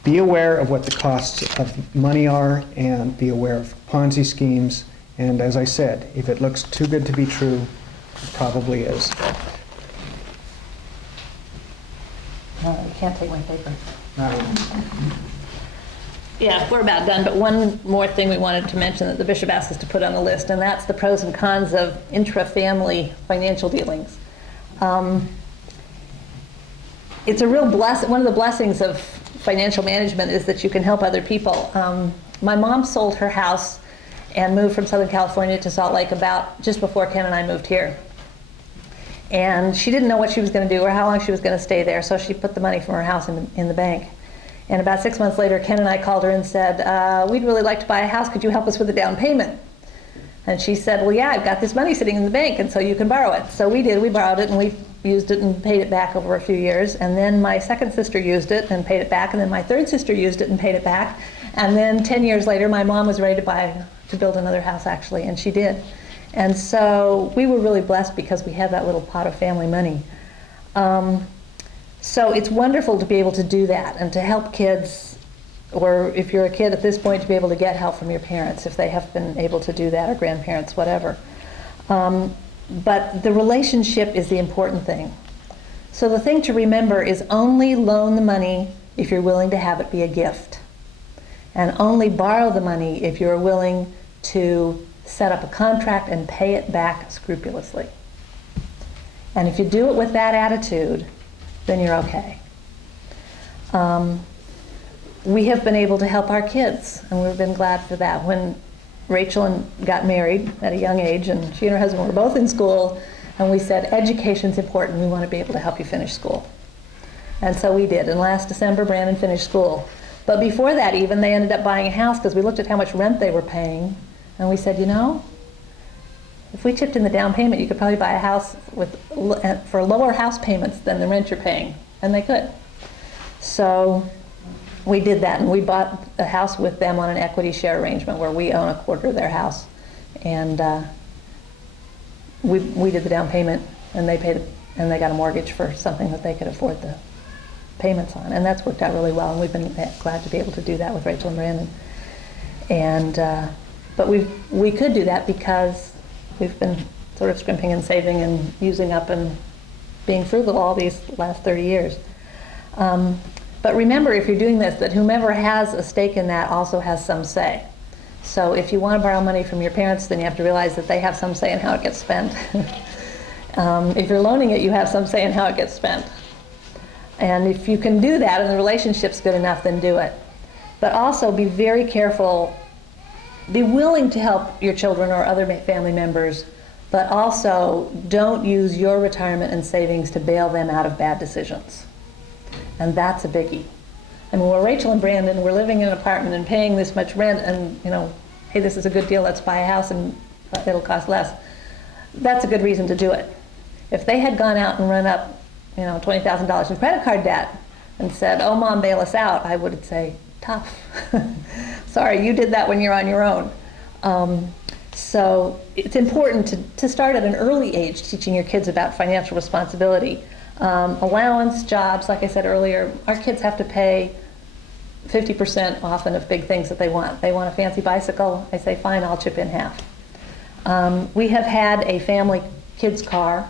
be aware of what the costs of money are and be aware of Ponzi schemes. And as I said, if it looks too good to be true, it probably is. No, you can't take my paper. Yeah, we're about done, but one more thing we wanted to mention that the bishop asked us to put on the list, and that's the pros and cons of intra-family financial dealings. It's a real one of the blessings of financial management is that you can help other people. My mom sold her house and moved from Southern California to Salt Lake about just before Ken and I moved here. And she didn't know what she was going to do or how long she was going to stay there, so she put the money from her house in the bank. And about 6 months later, Ken and I called her and said, we'd really like to buy a house. Could you help us with the down payment? And she said, well, yeah, I've got this money sitting in the bank, and so you can borrow it. So we did. We borrowed it, and we used it and paid it back over a few years. And then my second sister used it and paid it back. And then my third sister used it and paid it back. And then 10 years later, my mom was ready to build another house, actually, and she did. And so we were really blessed because we had that little pot of family money. So it's wonderful to be able to do that and to help kids, or if you're a kid at this point, to be able to get help from your parents if they have been able to do that, or grandparents, whatever. But the relationship is the important thing. So the thing to remember is only loan the money if you're willing to have it be a gift. And only borrow the money if you're willing to set up a contract and pay it back scrupulously. And if you do it with that attitude, then you're okay. We have been able to help our kids, and we've been glad for that. When Rachel got married at a young age, and she and her husband were both in school, and we said, education's important, we want to be able to help you finish school. And so we did, and last December, Brandon finished school. But before that even, they ended up buying a house because we looked at how much rent they were paying, and we said, you know, if we chipped in the down payment, you could probably buy a house for lower house payments than the rent you're paying, and they could. So we did that, and we bought a house with them on an equity share arrangement where we own a quarter of their house, and we did the down payment, and they paid, and they got a mortgage for something that they could afford the payments on, and that's worked out really well, and we've been glad to be able to do that with Rachel and Brandon. And but we could do that because we've been sort of scrimping and saving and using up and being frugal all these last 30 years. But remember, if you're doing this, that whomever has a stake in that also has some say. So if you want to borrow money from your parents, then you have to realize that they have some say in how it gets spent. If you're loaning it, you have some say in how it gets spent. And if you can do that and the relationship's good enough, then do it. But also be very careful. Be willing to help your children or other family members, but also don't use your retirement and savings to bail them out of bad decisions. And that's a biggie. I mean, we're Rachel and Brandon, we're living in an apartment and paying this much rent, and, you know, hey, this is a good deal, let's buy a house and it'll cost less. That's a good reason to do it. If they had gone out and run up, you know, $20,000 in credit card debt and said, oh, Mom, bail us out, I would say, tough. Sorry, you did that when you're on your own. So it's important to start at an early age teaching your kids about financial responsibility. Allowance, jobs, like I said earlier, our kids have to pay 50% often of big things that they want. They want a fancy bicycle, I say, fine, I'll chip in half. We have had a family kids car.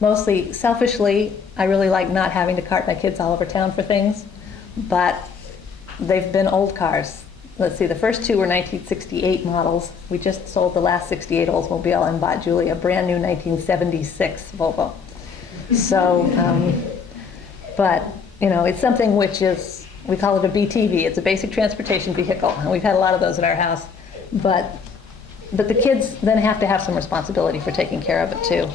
Mostly selfishly, I really like not having to cart my kids all over town for things, but they've been old cars. Let's see, the first two were 1968 models. We just sold the last 68 Oldsmobile and bought Julie a brand new 1976 Volvo. So, but, you know, it's something which is we call it a BTV. It's a basic transportation vehicle, and we've had a lot of those at our house. But the kids then have to have some responsibility for taking care of it too.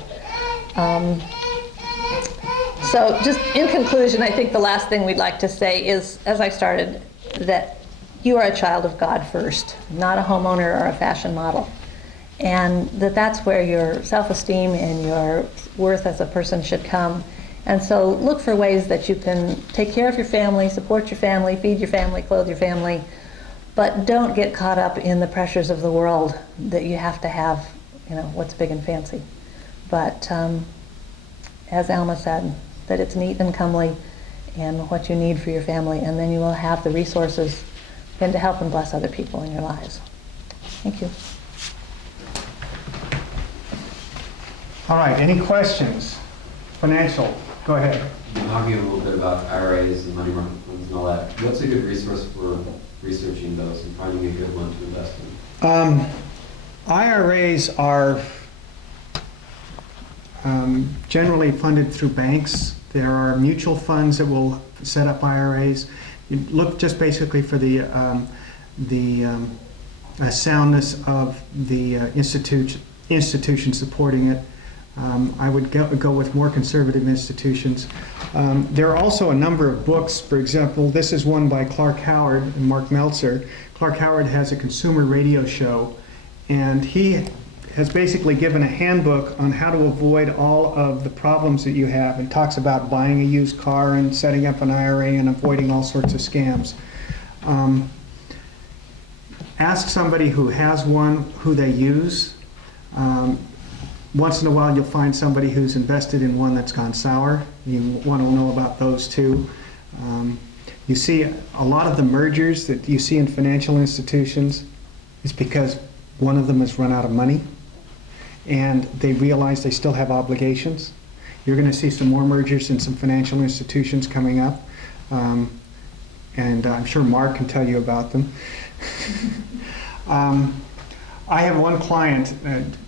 So just in conclusion, I think the last thing we'd like to say is, as I started, that you are a child of God first, not a homeowner or a fashion model. And that's where your self-esteem and your worth as a person should come. And so look for ways that you can take care of your family, support your family, feed your family, clothe your family, but don't get caught up in the pressures of the world that you have to have, what's big and fancy. But as Alma said, that it's neat and comely and what you need for your family, and then you will have the resources then to help and bless other people in your lives. Thank you. All right, any questions? Financial, go ahead. You're talking a little bit about IRAs and money market funds and all that. What's a good resource for researching those and finding a good one to invest in? IRAs are generally funded through banks. There are mutual funds that will set up IRAs. You look just basically for the soundness of the institution supporting it. I would go with more conservative institutions. There are also a number of books. For example, this is one by Clark Howard and Mark Meltzer. Clark Howard has a consumer radio show, and he has basically given a handbook on how to avoid all of the problems that you have, and talks about buying a used car and setting up an IRA and avoiding all sorts of scams. Ask somebody who has one who they use. Once in a while you'll find somebody who's invested in one that's gone sour. You want to know about those too. You see a lot of the mergers that you see in financial institutions is because one of them has run out of money and they realize they still have obligations. You're going to see some more mergers in some financial institutions coming up. And I'm sure Mark can tell you about them. I have one client,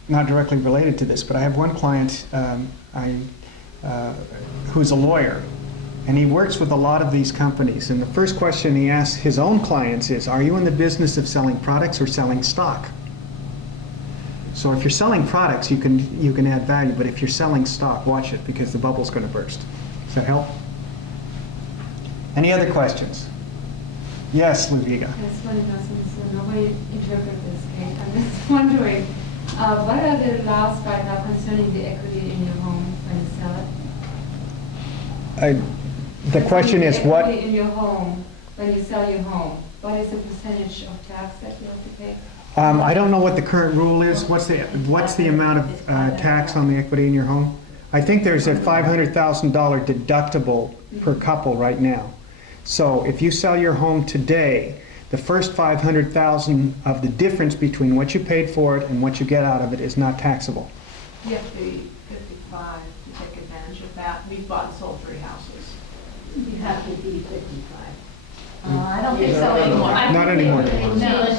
not directly related to this, but I have one client who's a lawyer, and he works with a lot of these companies. And the first question he asks his own clients is, are you in the business of selling products or selling stock? So if you're selling products, you can add value, but if you're selling stock, watch it, because the bubble's going to burst. Does that help? Any other questions? Yes, Ludwika. That's funny, so nobody interpreted this case. I'm just wondering, what are the laws right now concerning the equity in your home when you sell it? The question is what? Equity in your home, when you sell your home, what is the percentage of tax that you have to pay? I don't know what the current rule is. What's the amount of tax on the equity in your home? I think there's a $500,000 deductible per couple right now. So if you sell your home today, the first $500,000 of the difference between what you paid for it and what you get out of it is not taxable. You have to be 55 to take advantage of that. We've bought and sold 3 houses. You have to be 55. I don't think so anymore. Not anymore. No,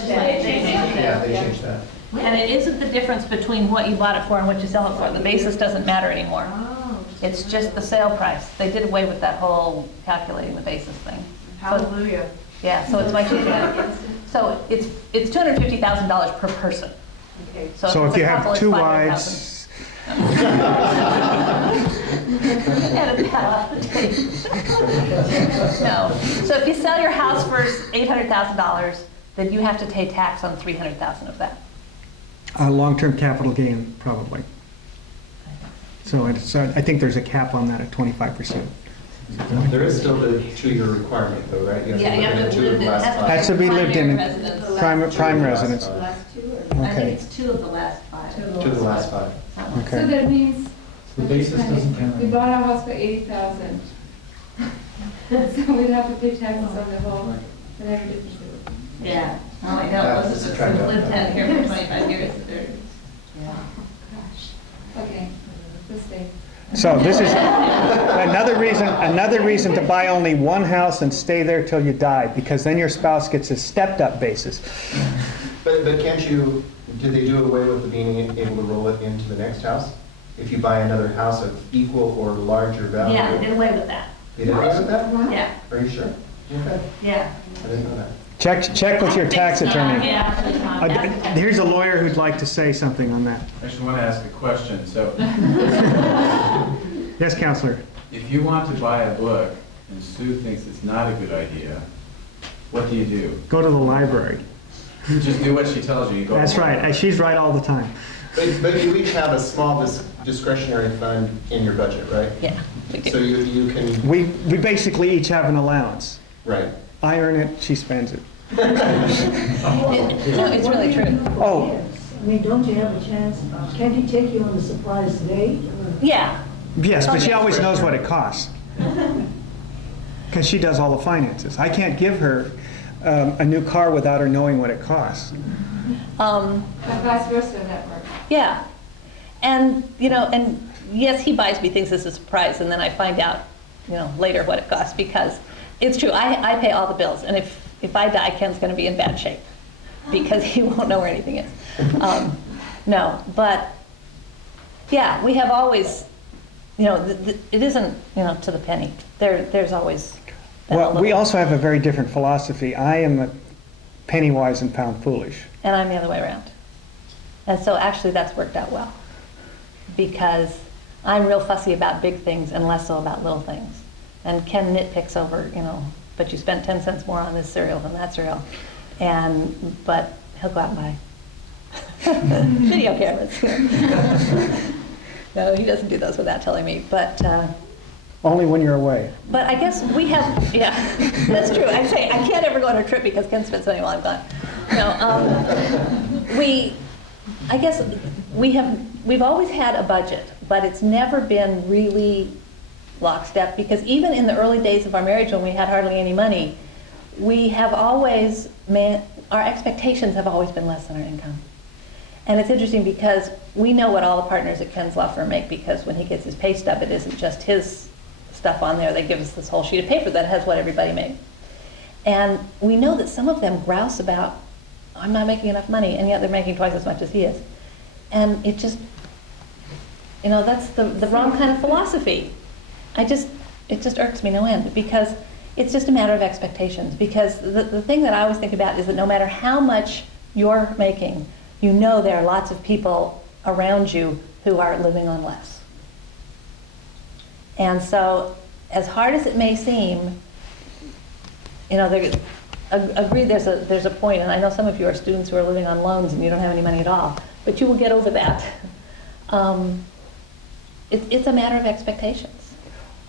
Yeah, they changed that. and it isn't the difference between what you bought it for and what you sell it for. The basis doesn't matter anymore. Oh. It's just the sale price. They did away with that whole calculating the basis thing. Hallelujah. Yeah, so it's much easier. So it's $250,000 per person. Okay. So it's if a you couple, have it's 2 $500,000. wives, Edit that off the tape. No. So if you sell your house for $800,000, then you have to pay tax on $300,000 of that. long-term capital gain, probably. So I think there's a cap on that at 25%. There is still the 2-year requirement though, right? You Yeah, you live have in to 2 of live the in, last has to 5. Has to be lived in primary residence. prime residence. The last 2 or? I Okay. think it's 2 of the last 5. 2 of the last 5. Okay. So that means. The basis doesn't count. We bought our house for 80,000. So we'd have to pay taxes on the whole, whatever difference it was. Yeah. Oh, I know. Yeah, This it's is, a trend. lived out here for 25 years. Oh, gosh. Okay, let's stay. So this is another reason to buy only one house and stay there till you die, because then your spouse gets a stepped-up basis. But can't you, did they do away with being able to roll it into the next house? If you buy another house of equal or larger value? Yeah, they did away with that. They did away with that? Yeah. Are you sure? Okay, Yeah. I didn't know that. Check with your tax attorney. Yeah. Here's a lawyer who'd like to say something on that. I actually want to ask a question. So, Yes, Counselor? if you want to buy a book and Sue thinks it's not a good idea, what do you do? Go to the library. You just do what she tells you. You go. That's right. She's right all the time. But you each have a small discretionary fund in your budget, right? Yeah, we So do. you can, We basically each have an allowance. right. I earn it, she spends it. No, it's really true. Oh. I mean, don't you have a chance, can't he take you on the surprise date? Yeah, Yes, but she always knows what it costs. Because she does all the finances. I can't give her a new car without her knowing what it costs. But vice versa, that works. yeah. And, and yes, he buys me things as a surprise, and then I find out, later what it costs, because it's true, I pay all the bills, and if I die, Ken's going to be in bad shape, because he won't know where anything is. No, but, yeah, we have always, it isn't, to the penny. There's always been a Well, we little- also have a very different philosophy. I am a penny wise and pound foolish. And I'm the other way around. And so actually that's worked out well, because I'm real fussy about big things and less so about little things. And Ken nitpicks over, but you spent 10 cents more on this cereal than that cereal. But he'll go out and buy video cameras. No, he doesn't do those without telling me, but Only when you're away. I guess we have, yeah, that's true. I say, I can't ever go on a trip because Ken spends money while I'm gone. No, I guess we've always had a budget, but it's never been really lockstep, because even in the early days of our marriage when we had hardly any money, we have always, our expectations have always been less than our income. And it's interesting because we know what all the partners at Ken's law firm make, because when he gets his pay stub, it isn't just his stuff on there. They give us this whole sheet of paper that has what everybody made. And we know that some of them grouse about, I'm not making enough money, and yet they're making twice as much as he is. And it just, that's the wrong kind of philosophy. It just irks me no end, because it's just a matter of expectations. Because the thing that I always think about is that no matter how much you're making, there are lots of people around you who are living on less. And so, as hard as it may seem, agree there's a point, and I know some of you are students who are living on loans and you don't have any money at all, but you will get over that. It's a matter of expectations.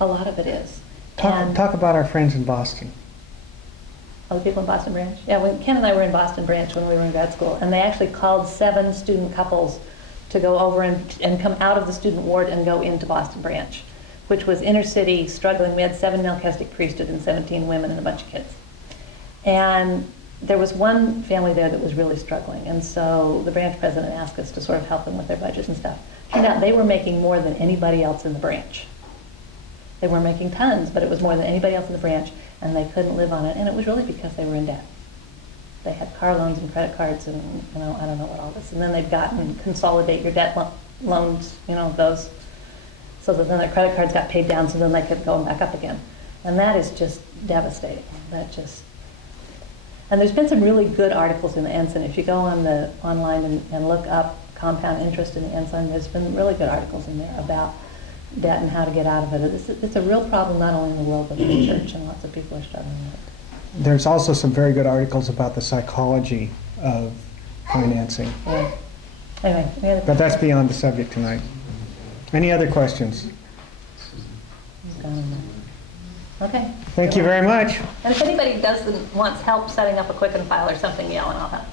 A lot of it is. Talk about our friends in Boston. Other people in Boston Branch? Yeah, when Ken and I were in Boston Branch when we were in grad school, and they actually called 7 student couples to go over and come out of the student ward and go into Boston Branch, which was inner city, struggling. We had 7 Melchizedek priesthood and 17 women and a bunch of kids. And there was one family there that was really struggling, and so the branch president asked us to sort of help them with their budgets and stuff. Turned out they were making more than anybody else in the branch. They weren't making tons, but it was more than anybody else in the branch, and they couldn't live on it, and it was really because they were in debt. They had car loans and credit cards and, I don't know what all this, and then they've gotten consolidate your debt loans, those, so that then their credit cards got paid down, so then they could go back up again. And that is just devastating. And there's been some really good articles in the Ensign. If you go on the online and look up compound interest in the Ensign, there's been really good articles in there about debt and how to get out of it. It's a real problem not only in the world but in the church, and lots of people are struggling with it. There's also some very good articles about the psychology of financing. Yeah. Anyway, any other But that's beyond the subject tonight. Any other questions? Okay. Thank you very much. And if anybody wants help setting up a Quicken file or something, yell and I'll help.